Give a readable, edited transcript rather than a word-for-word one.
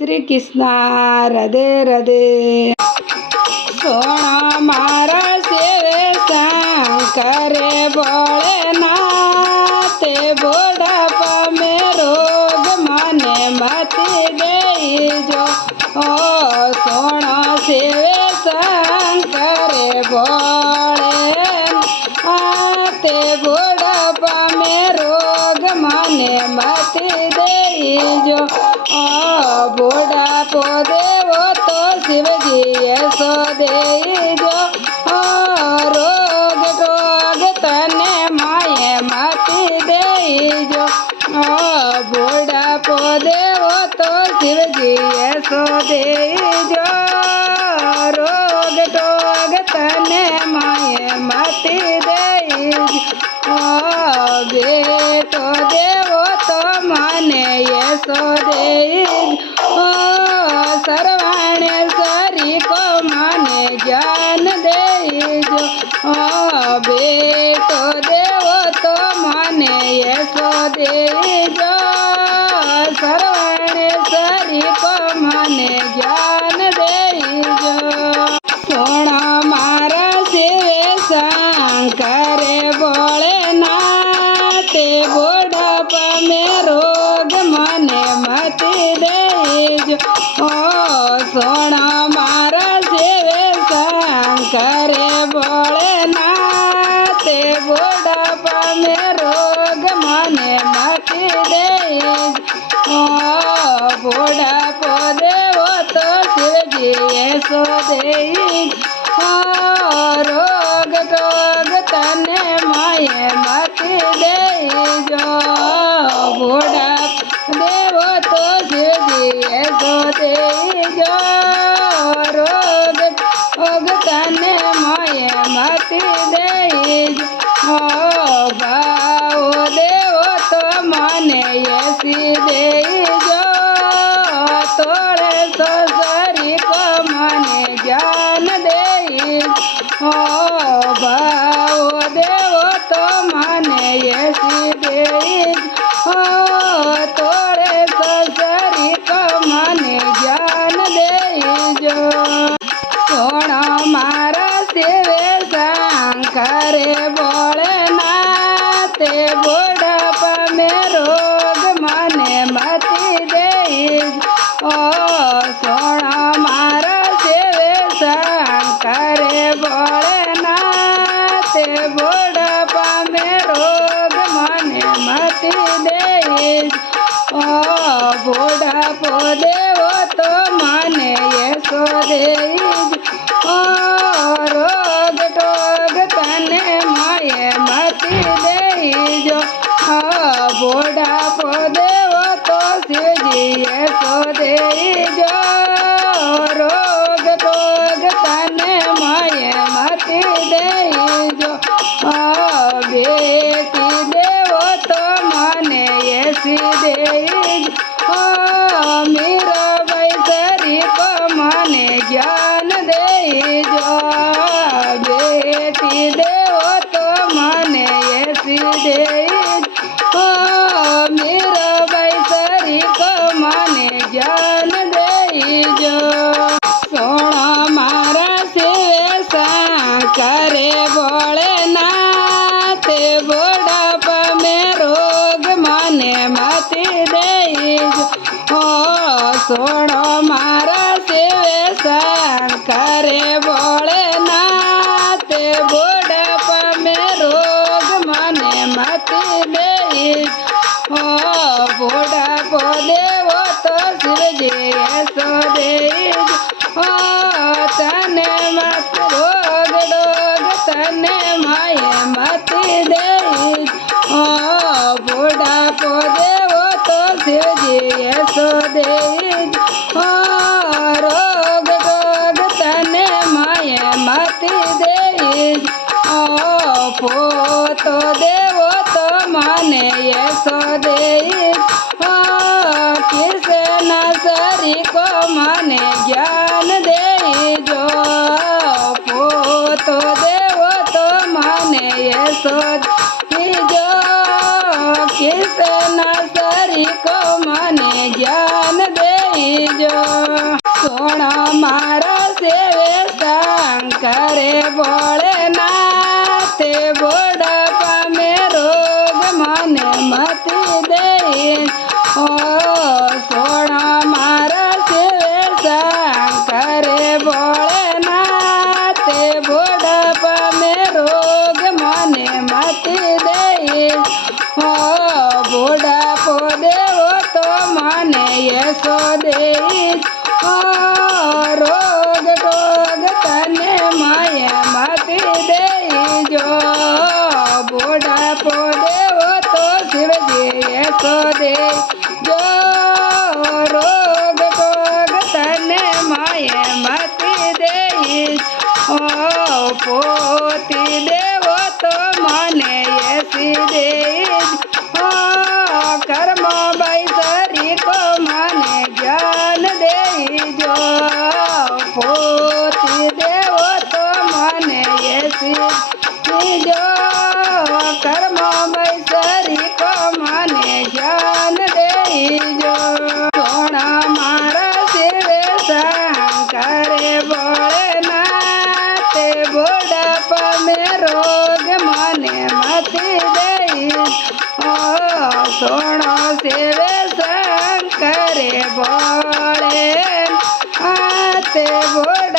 श्री कृष्ण राधे राधे। सोना मारा सेवे शंकर भोलेनाथ, बुढ़ापा में रोग माने मत गई जो। ओ सोना सेवे शंकर भोलेनाथ, बुढ़ापा में रोग माने मत गई जो। बुढ़ापो देवो तो शिव जी सो दे जो। रोग रोग तने माये मत दे जो। बुढ़ापो देवो तो शिव जी सो दे जो। रोग रोग तने माये मत दे जो। बेटो देवो तो माने सो दे। सर्वाणेश्वरी को माने ज्ञान दे जो। बेटो देवो तो माने सो दे जो। सर्वाणेश्वरी को माने ज्ञान दे जो। सोना मारा शिवे शंकर भोलेनाथ, बुढ़ापा में रोग माने मत दे जो। सोना मारा शिवे शंकर भोलेनाथ, बुढ़ापा में रोग माने मत दे जो। बुढ़ापो देवो तो शिव जी सो दे। रोग रोग तने माये मत दे जो। बुढ़ापो देवो तो शिव जी सो दे जो। रोग रोग तने माये मत दे जो। भाव देवो तो माने यसी दे जो। तोड़े तो शरीर को माने ज्ञान दे। भाव देवो तो माने यसी दे। तोड़े तो शरीर को माने ज्ञान दे जो। सोना मारा शिवे शंकर भोलेनाथ, बुढ़ापा में रोग माने मत दे जो। सोना मारा शिवे शंकर भोलेनाथ, बुढ़ापा में रोग माने मत दे जो। बुढ़ापो देवो तो माने सो दे जो। रोग टोग तने माये मत दे जो। बुढ़ापो देवो तो शिव जी सो दे जो। रोग टोग तने माये मत दे जो। बेटी देवो तो माने यसी दे जो। मीरा बैसरी को माने ज्ञान दे जो। बेटी देवो तो माने यसी दे जो। मीरा बैसरी को माने ज्ञान दे जो। सोना मारा शिवे शंकर भोलेनाथ, बुढ़ापा में रोग माने मत दे जो। सोना मारा शिवे शंकर भोलेनाथ, बुढ़ापा में रोग माने मत दे जो। बुढ़ापो देवो तो शिव जी सो दे जो। तने मत रोग डोग तने माये मत दे जो। बुढ़ापो देवो तो शिव जी सो दे जो। रोग रोग तने माये मत दे जो। पोतो देवो तो माने सो दे जो। कृष्ण शरी को माने ज्ञान दे जो। पोतो देवो तो माने सो दे जो। कृष्ण शरी को माने ज्ञान दे जो। જો સોણ મારા સેવે શંકરે ભોળેનાથે બોડપા મે રોગ મને મતી દઈ ઓ સોણ મારા સેવે શંકરે ભોળેનાથે બોડપા મે રોગ મને મતી દઈ ઓ બોડપો દેવો તો મને યશો દઈ ઓ રોગ ટોગ તને માય મતી દઈ જો બોડપો દેવો તો શિવજી યશો દે જો રોગ ટોગ તને માય મતી દઈ ઓ પોતી દેવો તો મને યશી દઈ ઓ કર્મ બૈસરી કો મને જ્ઞાન દઈ જો પોતી દેવો તો મને યશી જો કર્મ બૈસરી કો મને જ્ઞાન દઈ જો સોણા મારા શિવે શંકરે ભોળેનાથે બોડપા મે રોગ મને મતી દઈ ઓ સોણો શિવે શંકરે ભોળેનાથે બોડ